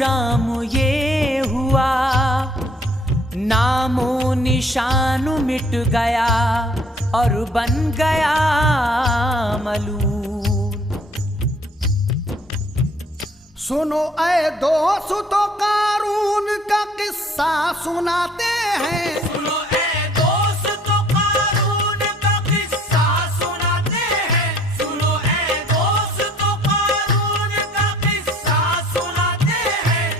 अंजाम ये हुआ, नामो निशान मिट गया और बन गया मलून। सुनो ऐ दोस्तों, कारून का किस्सा सुनाते हैं। सुनो ऐ दोस्तों, कारून का किस्सा सुनाते हैं। सुनो ऐ दोस्तों, कारून का किस्सा सुनाते हैं।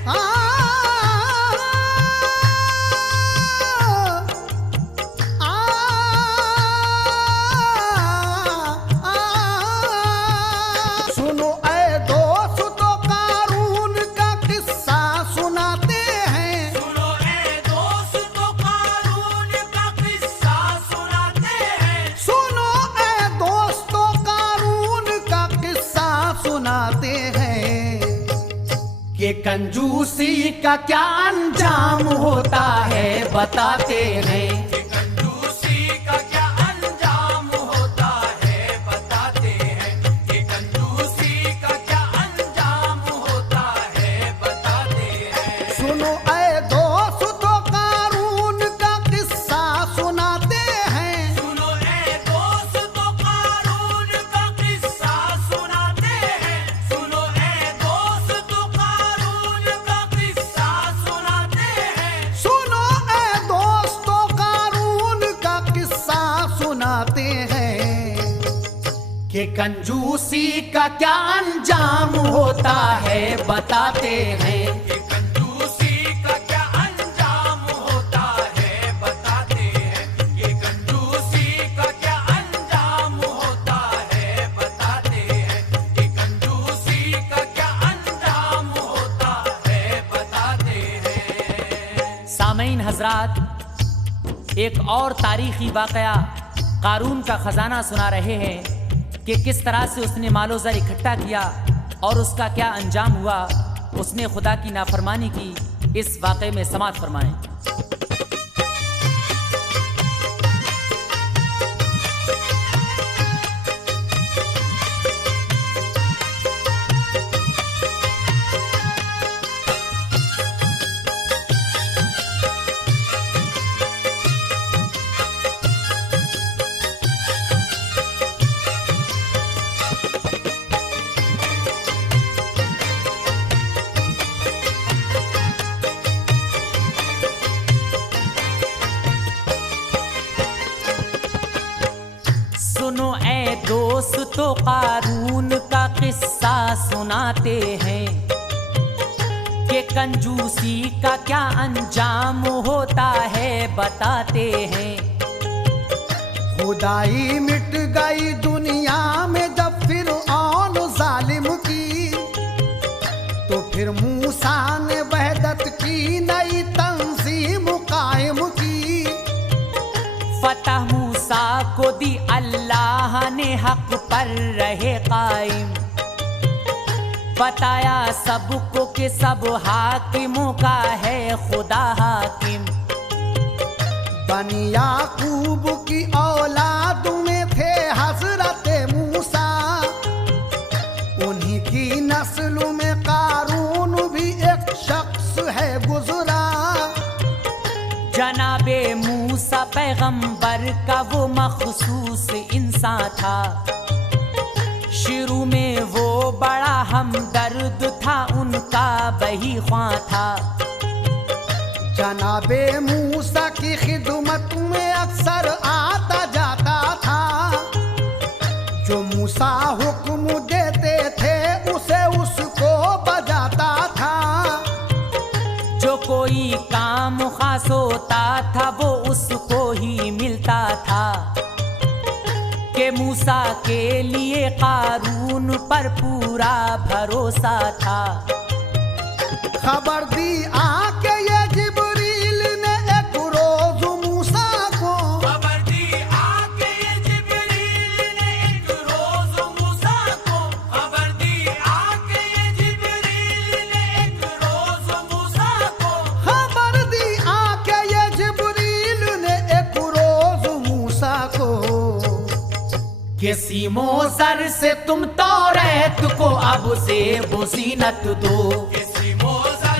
सुनो ऐ दोस्तों, कारून का किस्सा सुनाते हैं। सुनो ऐ दोस्तों, कारून का किस्सा सुनाते हैं। सुनो ऐ दोस्तों, कारून का किस्सा सुनाते हैं कि कंजूसी का क्या अंजाम होता है बताते हैं। कंजूसी का क्या अंजाम होता है बताते हैं। कि कंजूसी का क्या अंजाम होता है बताते हैं। सुनो ऐ दोस्तों, कारून का किस्सा सुनाते हैं। सुनो ऐ दोस्तों, कारून का किस्सा सुनाते हैं। सुनो ऐ दोस्तों, कारून का किस्सा सुनाते हैं। सुनो ऐ दोस्तों, कारून का किस्सा सुनाते हैं कि कंजूसी का क्या अंजाम होता है बताते हैं। कि कंजूसी का क्या अंजाम होता है बताते हैं। ये कंजूसी का क्या अंजाम होता है बताते हैं। कि कंजूसी का क्या अंजाम होता है बताते हैं। सामईन हजरात, एक और तारीखी वाकया कारून का खजाना सुना रहे हैं कि किस तरह से उसने मालो ज़र इकट्ठा किया और उसका क्या अंजाम हुआ। उसने खुदा की नाफरमानी की। इस वाक़े में समाअत फरमाएं। सुनो ऐ दोस्तों, कारून का किस्सा सुनाते हैं कि कंजूसी का क्या अंजाम होता है बताते हैं। खुदाई मिट गई दुनिया में जब फिर औन जालिम की, तो फिर मूसा ने वहदत की नई तंजीम कायम की। फतह मूसा को दी अल्लाह ने हक पर रहे कायम। बताया सबको कि सब हाकिमों का है खुदा हाकिम। बनी याकूब की औलाद में थे हजरत मूसा, उन्हीं की नस्ल में कारून भी एक शख्स है गुजरा। जनाबे मूसा पैगंबर का वो मखसूस इंसान था। शुरू में वो बड़ा हमदर्द था, उनका बही ख्वां था। जनाबे मूसा की खिदमत में अक्सर आता जाता था। जो मूसा हुक्म देते थे उसे उसको बजाता था। जो कोई काम खास होता था वो उसको ही मिलता था। कि मूसा के लिए कारून पर पूरा भरोसा था। खबर दी आके ये जिब्रील ने एक रोज मूसा को। खबर दी आके ये जिब्रील ने एक रोज मूसा को। खबर दी आके ये जिब्रील ने एक रोज मूसा को। खबर दी आके ये जिब्रील ने एक रोज मूसा को। किसी मोज़र से तुम तौरात को अब से बुज़ीनत दो। किसी मोज़र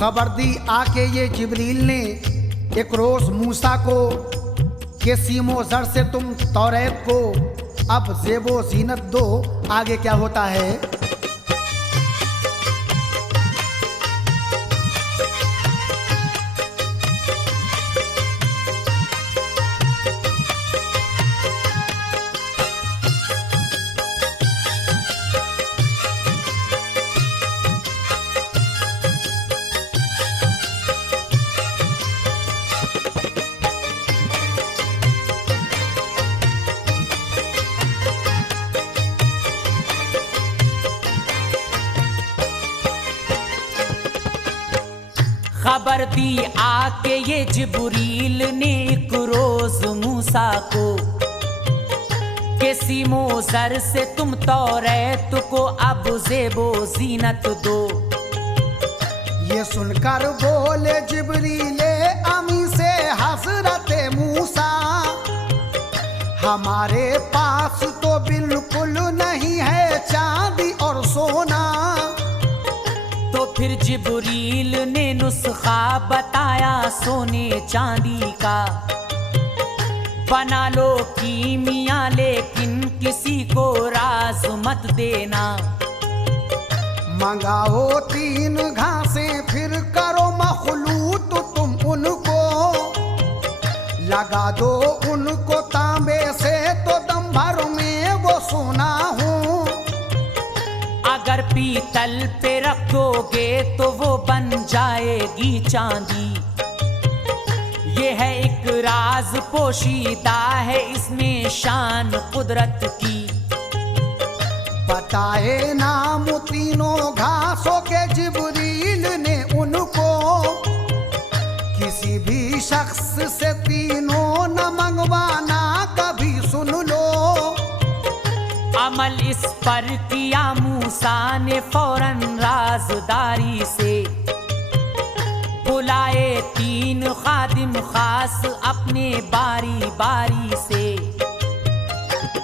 खबर दी आके ये जिब्रील ने एक रोज मूसा को कि सीमो जर से तुम तौरेत को अब ज़ेबो ज़ीनत दो। आगे क्या होता है? खबर दी आके ये जिब्रील ने एक रोज मूसा को कि सीमो जर से तुम तौरेत को अब ज़ेबो ज़ीनत दो। ये सुनकर बोले जिब्रीले अमी से हजरत मूसा, हमारे पास तो बिल्कुल नहीं है चांदी और सोना। तो फिर जिब्रील ने नुस्खा बताया सोने चांदी का, बना लो कीमिया लेकिन किसी को राज मत देना। मंगाओ 3 घासें फिर करो मखलूत तुम उनको, लगा दो उनको तांबे से तो दम भर में वो सोना हूँ। अगर पीतल पे रखोगे तो वो बन जाएगी चांदी। ये है एक राज पोशीदा है इसमें शान कुदरत की। बताए नाम तीनों घासों के जिब्रील ने उनको, किसी भी शख्स से तीनों न मंगवाना कभी सुन लो। अमल इस पर किया मूसा ने फौरन राजदारी से, बुलाए 3 खादिम खास अपने बारी बारी से।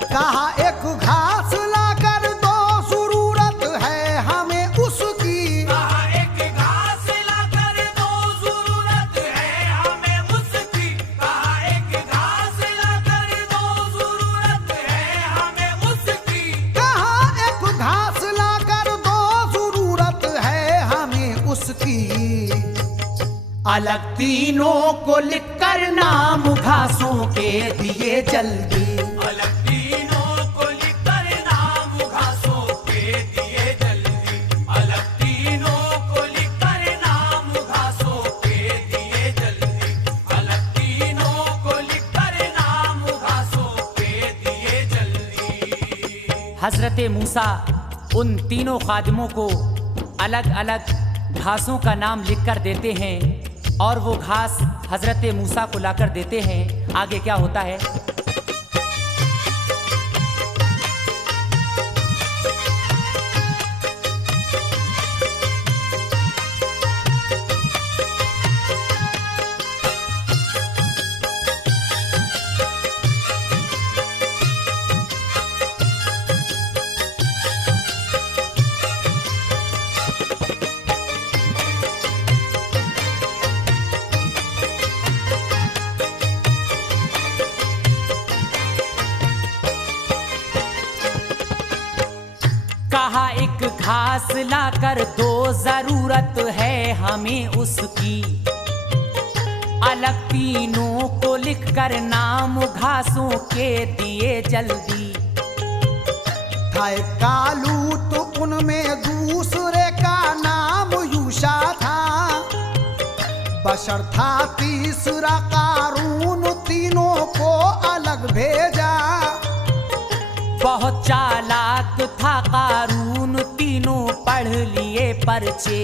कहा एक घास लाकर दो जरूरत है हमें उसकी, कहा एक घास लाकर दो जरूरत है हमें उसकी, कहा एक घास लाकर दो जरूरत है हमें उसकी, कहा एक घास लाकर दो जरूरत है हमें उसकी। अलग तीनों को लिखकर नाम घासों के दिए जल्दी, अलग तीनों को लिखकर नाम घासों के दिए जल्दी, अलग तीनों को लिखकर नाम घासों के दिए जल्दी, अलग तीनों को लिखकर नाम घासों के दिए जल्दी। हजरत मूसा उन तीनों खादिमों को अलग अलग घासों का नाम लिखकर देते हैं और वो घास हजरत मूसा को लाकर देते हैं। आगे क्या होता है? कहा एक घास लाकर दो जरूरत है हमें उसकी, अलग तीनों को लिखकर नाम घासों के दिए जल्दी। था एक कालूत उनमें दूसरे का नाम यूशा था, बशर था तीसरा कारून, तीनों को अलग भेजा। बहुत चालाक था कारून, तीनों पढ़ लिए पर्चे,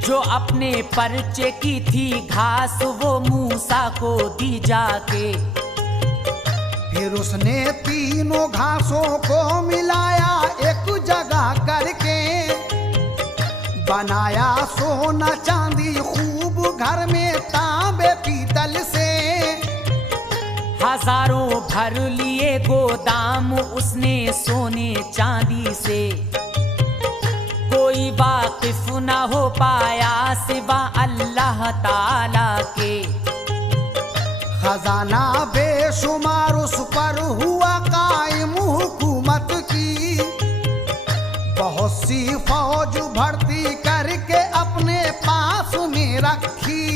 जो अपने पर्चे की थी घास वो मूसा को दी जाके। फिर उसने तीनों घासों को मिलाया एक जगह करके, बनाया सोना चांदी खूब घर में तांबे पीतल से। हजारों भर लिए गोदाम उसने सोने चांदी से, कोई वाकिफ न हो पाया सिवा अल्लाह ताला के। खजाना बेशुमार उस पर हुआ कायम हुकूमत की। बहुत सी फौज भर्ती करके अपने पास में रखी।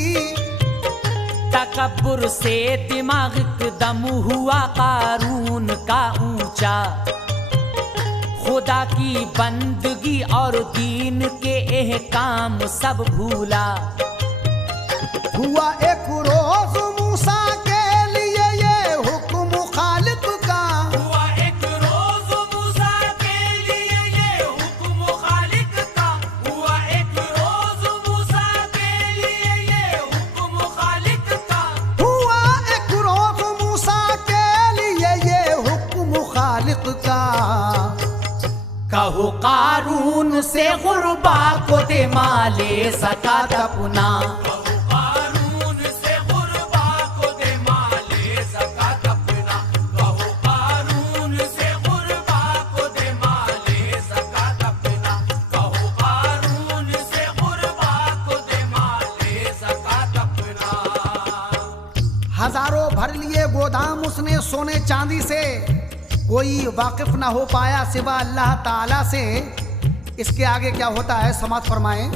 तकब्बुर से दिमाग एकदम हुआ कारून का ऊंचा। खुदा की बंदगी और दीन के एहकाम सब भूला। हुआ एक रोज मूसा के लिए ये हुक्म खालिक का। हुआ एक रोज मूसा के लिए ये हुक्म खालिक का। हुआ एक रोज मूसा के लिए ये हुक्म खालिक का। हुआ एक रोज मूसा के लिए ये हुक्म खालिक का। कहो कारून से गुरबा को दे माले ज़कात अपना। कारून से गुरबा को दे माले ज़कात अपना। कहो कारून से गुरबा को दे माले ज़कात अपना। कहो कारून से गुरबा को दे माले ज़कात अपना। हजारों भर लिए गोदाम उसने सोने चांदी से। कोई वाकिफ ना हो पाया सिवा अल्लाह ताला से। इसके आगे क्या होता है समाज फरमाएं।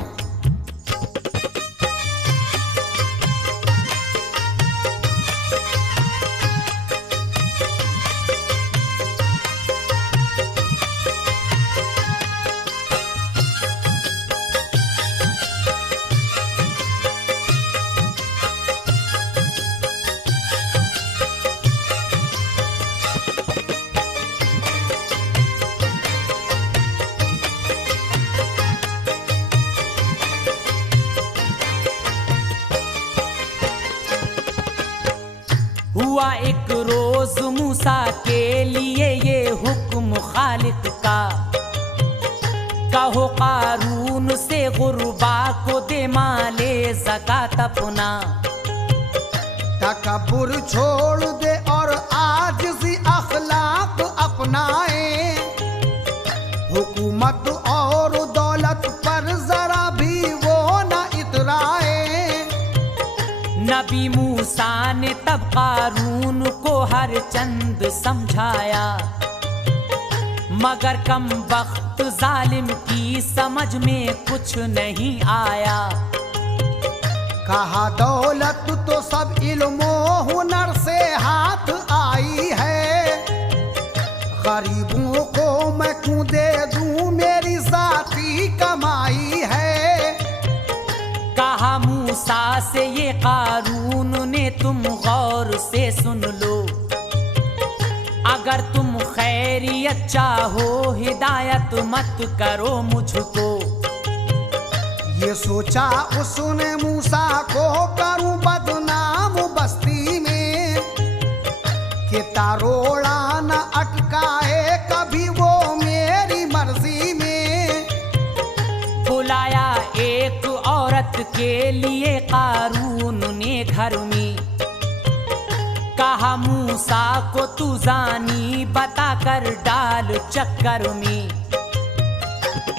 हुआ एक रोज मूसा के लिए ये हुक्म खालिक का। कहो कारून से गुरबा को दे माले ज़कात अपना। तकब्बुर छोड़ दे और आजिज़ी अखलाक अपनाए। हुकूमत और दौलत पर जरा भी वो न इतराए। नबी मूसा ने तब कारून को हर चंद समझाया। मगर कम वक्त जालिम की समझ में कुछ नहीं आया। कहा दौलत तो सब इल्मो हुनर से हाथ आई है। गरीबों को मैं क्यों दे दूं, मेरी जाती कमाई है। कहा मूसा से ये कारून ने तुम गौर से सुन लो। अगर तुम खैरियत चाहो हिदायत मत करो मुझको। ये सोचा उसने मूसा को करूं बदनाम बस्ती में। कि तारोड़ा न अटकाए कभी वो मेरी मर्जी में। बुलाया एक औरत के लिए कारून ने घर में। कहा मूसा को तू जानी बता कर डाल चक्कर में।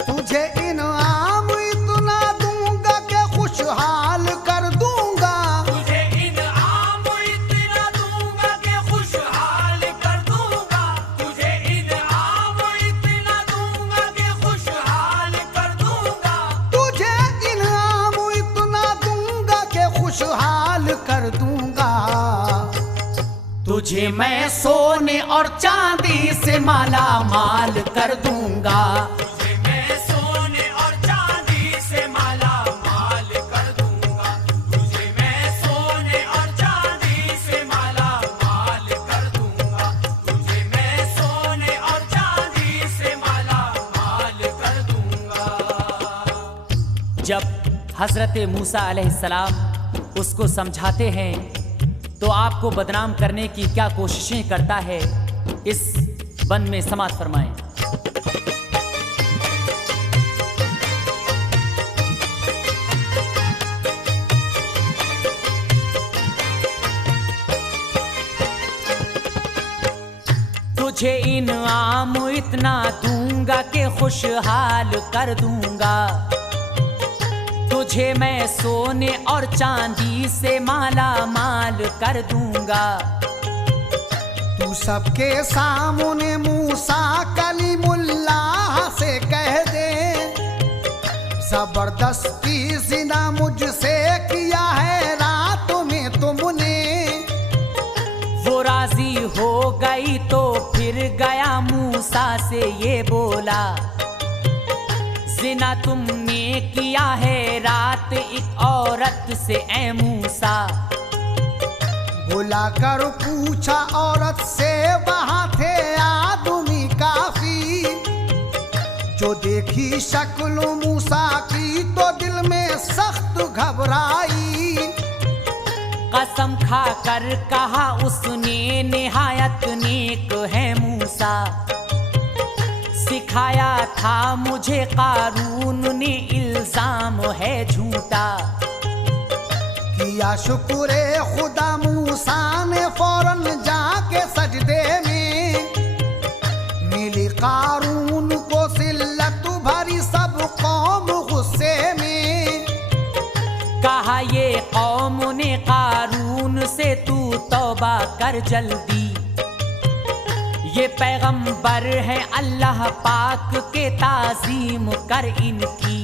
तुझे इनाम इतना दूंगा कि खुशहाल कर दूंगा। तुझे इनाम इतना दूंगा कि खुशहाल कर दूंगा। तुझे इनाम इतना दूंगा कि खुशहाल कर दूंगा। तुझे इनाम इतना दूंगा कि खुशहाल कर दूंगा। तुझे मैं सोने और चांदी से माला माल कर दूंगा। तुझे मैं सोने और चांदी से माला माल कर दूंगा। तुझे मैं सोने और चांदी से माला माल कर दूंगा। तुझे मैं सोने और चांदी से माला माल कर दूंगा। जब हजरत मूसा अलैहिस्सलाम उसको समझाते हैं तो आपको बदनाम करने की क्या कोशिशें करता है, इस बंद में समात फरमाएं। तुझे इनाम इतना दूंगा कि खुशहाल कर दूंगा। तुझे मैं सोने और चांदी से माला माल कर दूंगा। तू सबके सामने मूसा कलीमुल्लाह से कह दे, जबरदस्ती जिना मुझसे किया है रात में तुमने। वो राजी हो गई तो फिर गया मूसा से ये बोला, जिना तुमने किया है रात एक औरत से ए मूसा। बुला कर पूछा औरत से, वहां थे आदमी काफी। जो देखी शक्ल मूसा की तो दिल में सख्त घबराई। कसम खा कर कहा उसने, निहायत नेक है मूसा। सिखाया था मुझे कारून ने, इल्जाम है झूठा। किया शुक्र खुदा मूसा ने फौरन जाके सजदे में। मिली कारून को सिल्लत भरी सब कौम गुस्से में। कहा ये कौम ने कारून से, तू तौबा कर जल्दी। ये पैगंबर है अल्लाह पाक के, ताजीम कर इनकी।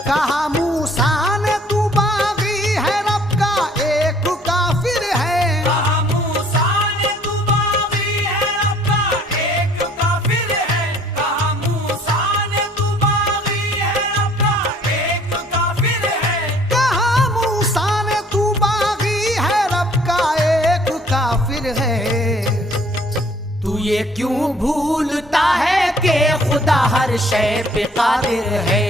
कहा मूसा ने, तू बागी है रब का एक काफिर है। कहा मूसा ने, तू बागी है रब का एक काफिर है। कहा मूसा ने, तू बागी है रब का एक काफिर है। कहा मूसा ने, तू बागी है रब का एक काफिर है। तू ये क्यों भूलता है कि खुदा हर शय पे कादिर है।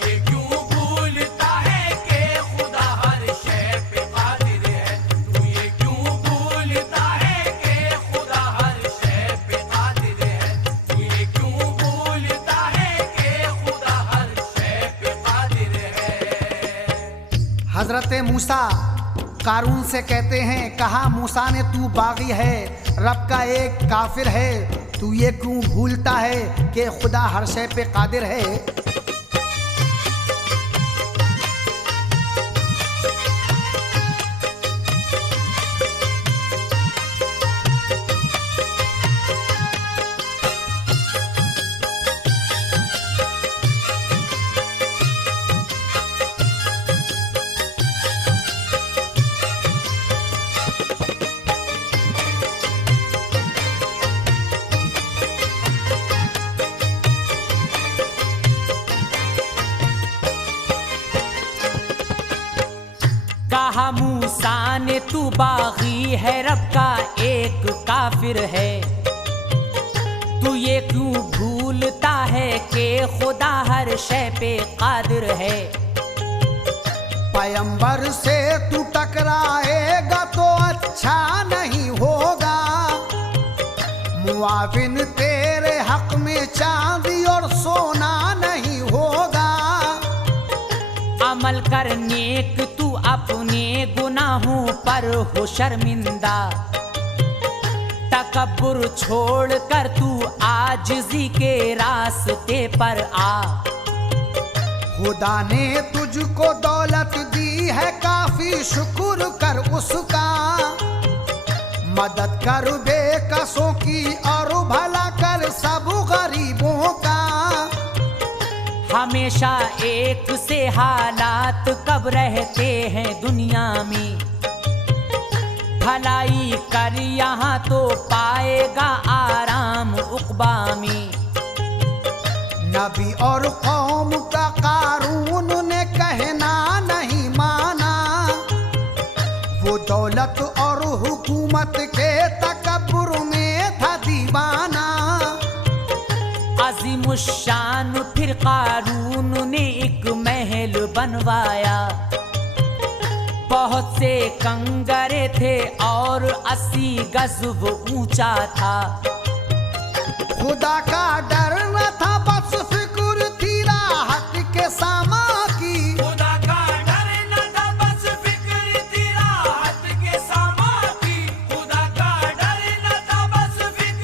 ये क्यों भूलता है कि खुदा हर शय पे कादिर है। तू ये क्यों भूलता है कि खुदा हर शय पे कादिर है। तू ये क्यों भूलता है कि खुदा हर शय पे कादिर है। हजरत मूसा कारून से कहते हैं, कहा मूसा ने, तू बागी है रब का एक काफिर है। तू ये क्यों भूलता है कि खुदा हर शय पे कादिर है। कहा मूसा ने, तू बागी है रब का एक काफिर है। तू ये क्यों भूलता है कि खुदा हर शय पे कादिर है। पैगंबर से तू टकराएगा तो अच्छा नहीं होगा। मुआविन तेरे हक में चांदी और सोना नहीं होगा। अमल कर नेक तू अपने गुनाहों पर हो शर्मिंदा। तकब्बुर छोड़ कर तू आजिज़ी के रास्ते पर आ। खुदा ने तुझको दौलत दी है, काफी शुक्र कर उसका। मदद कर बेकसों की और भला कर सब गरीबों का। हमेशा एक से हालात कब रहते हैं दुनिया में। भलाई कर यहाँ तो पाएगा आराम उक़बा में। नबी और कौम का कारून ने कहना नहीं माना। वो दौलत और हुकूमत के तकब्बुर में था दीवाना। अज़ीमुश्शान फिर कारून ने एक महल बनवाया। बहुत से कंगरे थे और 80 गज वो ऊंचा था। खुदा का डर न था, बस फिक्र थी राहत के सामा की। खुदा का डर न था, बस फिक्र थी राहत के सामा की। खुदा का डर न था, बस फिक्र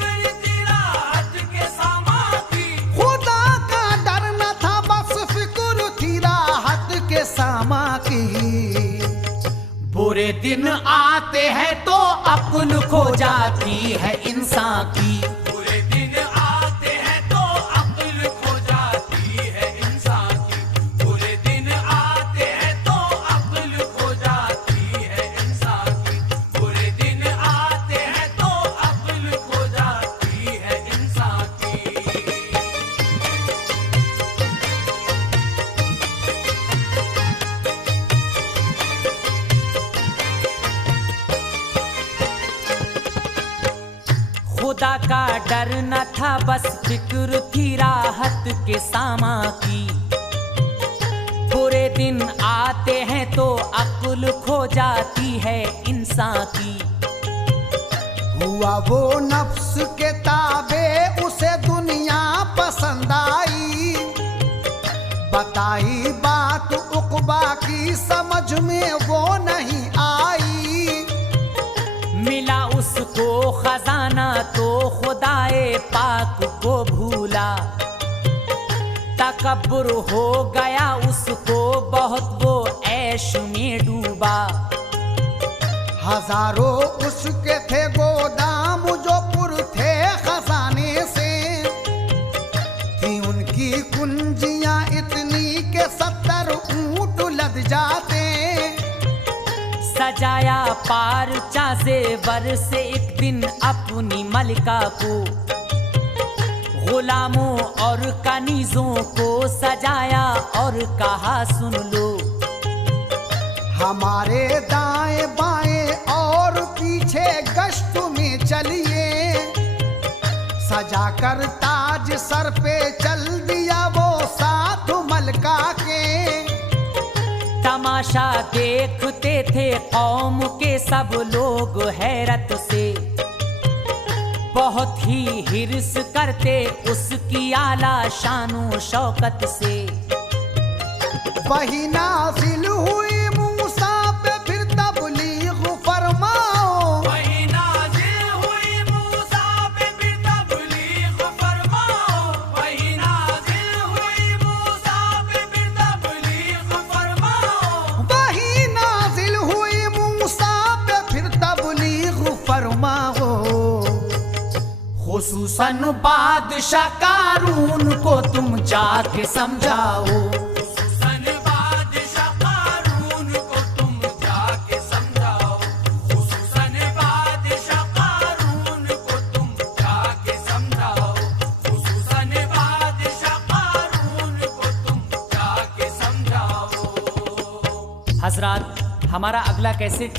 बुरे दिन आते हैं तो अक्ल खो जाती है इंसान की। बुरे दिन आते हैं तो अक्ल खो जाती है इंसान की। बुरे दिन आते हैं तो अक्ल खो जाती है इंसान की। बुरे दिन आते हैं तो अक्ल खो जाती है इंसान की। खुदा का डर न था, बस फिक्र थी राहत के सामा की। बुरे दिन आते हैं तो अक्ल खो जाती है इंसान की। हुआ वो नफ्स के ताबे, उसे दुनिया पसंद आई। बताई बात उक़बा की, समझ में वो नहीं आई। मिला उसको खजाना तो खुदाए पाक को भूला। तकब्बुर हो गया उसको बहुत, वो ऐश में डूबा। हजारों उसके थे गोदाम जो पुर थे खजाने से। थी उनकी कुंजियां इतनी के 70 ऊंट लद जाते। सजाया पारचा ज़ेवर से एक दिन अपनी मलिका को। गुलामों और कनीजों को सजाया और कहा सुन लो। हमारे दाएं बाएं और पीछे गश्त में चलिए। सजाकर ताज सर पे चल दिया वो साथ मलका के। तमाशा देखते थे कौम के सब लोग हैरत से। बहुत ही हिर्स करते उसकी आला शानो शौकत से। वही नाज़िल हुई मूसा पे फिर तबलीग फरमाओ। वही नाज़िल हुई मूसा पे फिर तबलीग फरमाओ। वही नाज़िल हुई मूसा पे फिर तबलीग फरमाओ। वही नाज़िल हुई मूसा पे फिर तबलीग फरमाओ। खुसूसन बादशाह कारून को तुम जाके समझाओ। खुसूसन बादशाह कारून को तुम जाके समझाओ। खुसूसन बादशाह कारून को तुम जाके समझाओ। खुसूसन बादशाह कारून को तुम जाके समझाओ। हजरात, हमारा अगला कैसेट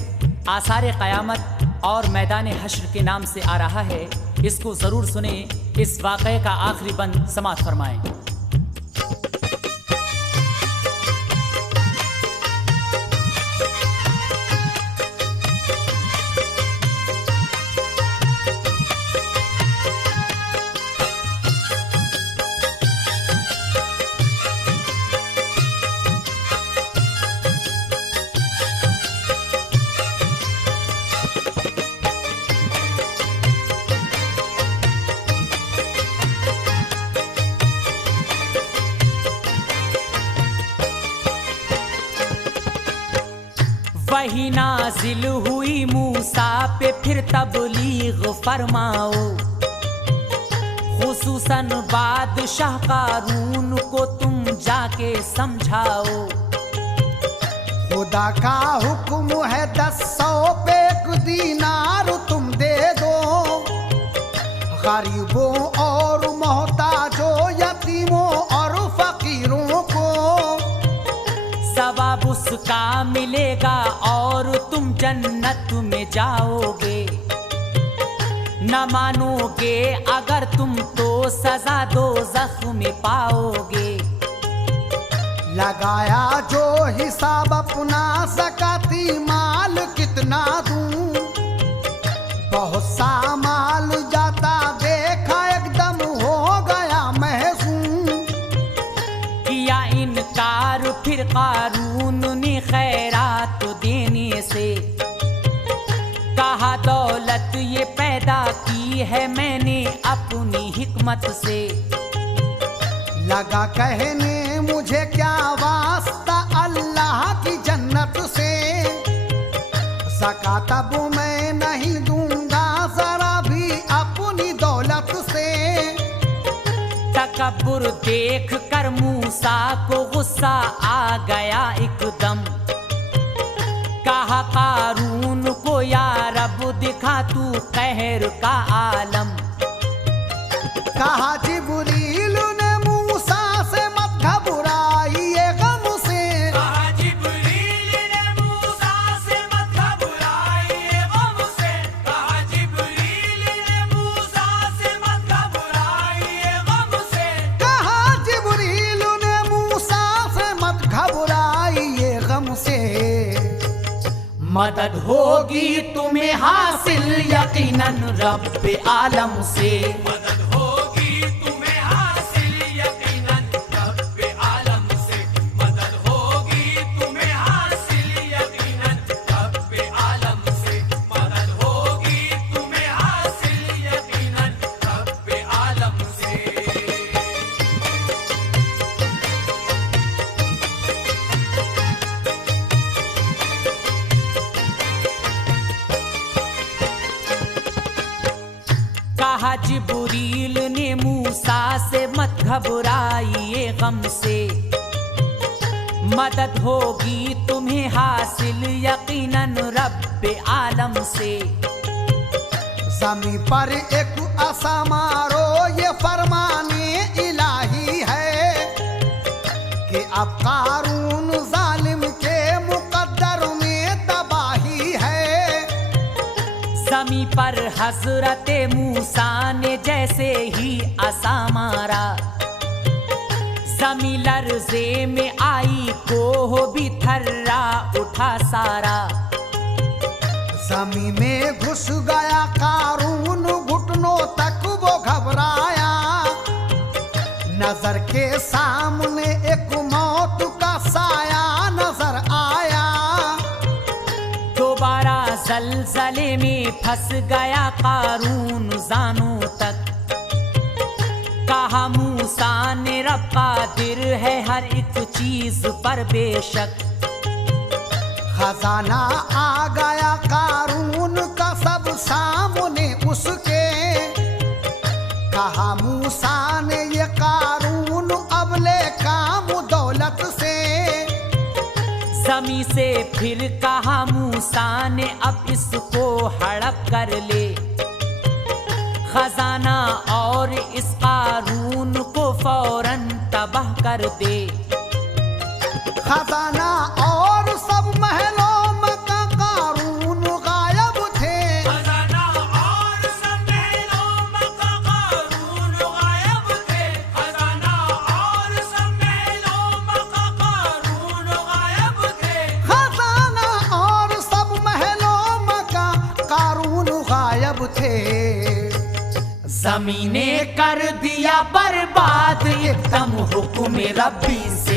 आसार क़यामत और मैदान हश्र के नाम से आ रहा है। इसको जरूर सुने। इस वाक़े का आखिरी बंद समाप्त फरमाएं। वही नाजिल हुई मूसा पे फिर तबलीग फरमाओ। खुसूसन बादशाह कारून को तुम जाके समझाओ। खुदा का हुक्म है 10 पे 1 दीनार तुम दे दो। गरीबों और मोहताजों, यतीमों और फकीरों को सवाब उसका मिलेगा और तुम जन्नत में जाओगे। न मानोगे अगर तुम तो सजा दोज़ख में पाओगे। लगाया जो हिसाब अपना, ज़काती माल कितना दूं। बहुत सा माल जाता देखा एकदम हो गया महज़ूम। किया इनकार फिर कारून ने खैरात देने से। कहा दौलत ये पैदा की है मैंने अपनी हिकमत से। लगा कहने मुझे क्या वास्ता अल्लाह की जन्नत से। तब मैं नहीं दूंगा जरा भी अपनी दौलत से। तकब्बुर देख कर मूसा को गुस्सा आ गया एकदम। कहा कारून को या रब दिखा तू कहर का आलम। कहा जिब्रील ने मूसा से मत घबराइए गम से। कहा जिब्रील ने मूसा से मत घबराइए गम से। कहा जिब्रील ने मूसा से मत घबराइए गम से। कहा जिब्रील ने मूसा से मत घबराइए गम से। मदद होगी तुम्हें हासिल यकीनन रब्बे आलम से। मदद होगी तुम्हें हासिल यकीनन रब्बे आलम से। मदद होगी तुम्हें हासिल यकीनन रब्बे आलम से। मदद होगी तुम्हें हासिल यकीनन रब्बे आलम से। कहा जिब्रील ने मूसा से मत घबराइए गम से। मदद होगी तुम्हें हासिल यकीनन रब्बे आलम से। जमी पर एक असमारो ये फरमाने इलाही है कि अब कारून जालिम के मुकद्दर में तबाही है। जमी पर हजरत मूसा ने जैसे ही असा मारा। जमी लर्जे में आई कोह भी थर्रा उठा सारा। जमी में घुस गया कारून घुटनों तक वो घबराया। नजर के सामने एक मौत का साया नजर आया। दोबारा जलजले में फंस गया कारून जानों तक। कहा मूसा ने रब कादिर है हर एक चीज पर बेशक। खजाना आ गया कारून का सब सामने उसके। कहा मूसा ने ये कारून अब ले काम दौलत से। जमी से फिर कहा मूसा ने अब इसको हड़प कर ले। खजाना और इस कारून को फौरन तबाह कर दे। खजाना और सब महलों में का कारून गायब थे। खजाना और सब महलों में का कारून गायब थे। खजाना और सब महलों में का कारून गायब थे। खजाना और सब महलों में का कारून गायब थे। जमीने कर दिया बर्बाद एकदम हुक्म रब्बी से।